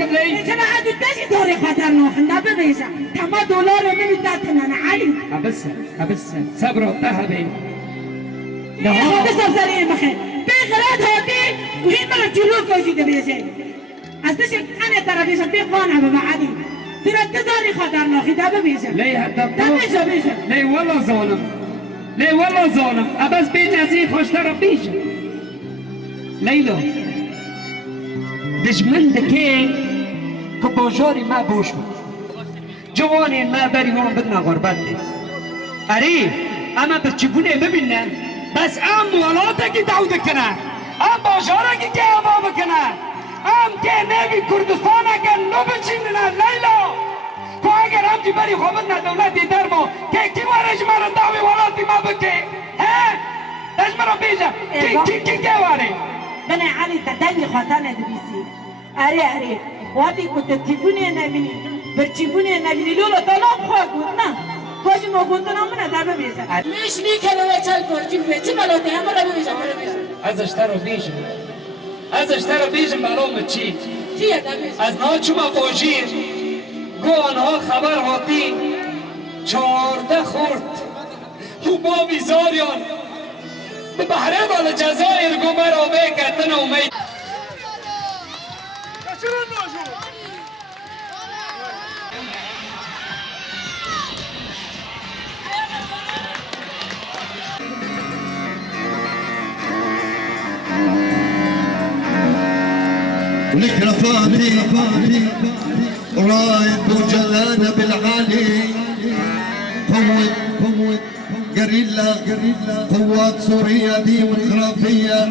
لكم لي انا عاد تجي دوري خاطر نوخنا ببيشا تما دولار من تاتنا انا علي أبسها صبروا ذهبي لا هذا سبزري مخي بغراد هاتي وهي مرة جلوك وجي دبيشي استشك انا ترى بيشا بيقانا بابا علي ترى تزاري خاطر نوخي دا ببيشا لي هدا بيشا بيشا لي والله ظالم أبس بين نزيد خوش ترى بيشا ليلو دشمن دكي كبوجوري ما بوشو جواني ما داري هون بدنا غربتي أري أما بتشوفوني ببيننا بس أم ولاتك تعود كنا أم بوجورك كي أبا بكنا أم كي نبي كردستان كان نبتشيننا ليلو كو اگر هم جي بري خوبتنا دولتي درمو كي وارش مرن داوي ولاتي ما بكي ها ايش مرة بيجا كي واري بنا علي تدني خاطرنا دبيسي أري وابي كنت تجيبوني نبيني برتجيبوني نبيني لولا طلاب خواك ودنا باش ما قلتنا منا دابا بيزا مش ليك انا وجهك برتجيب بيتي ما لو تعمل بيزا از اشترو بیشم معلومه چی چیه دبیزا از ناچوما بوجیر گو آنها خبر هاتی 14 خورد و با بیزاریان به بحره بال جزایر گو مرا بکتن امید لك رفاتي رايد وجلانة بالعالي قوة قريلا قوات سوريا دي والخرافية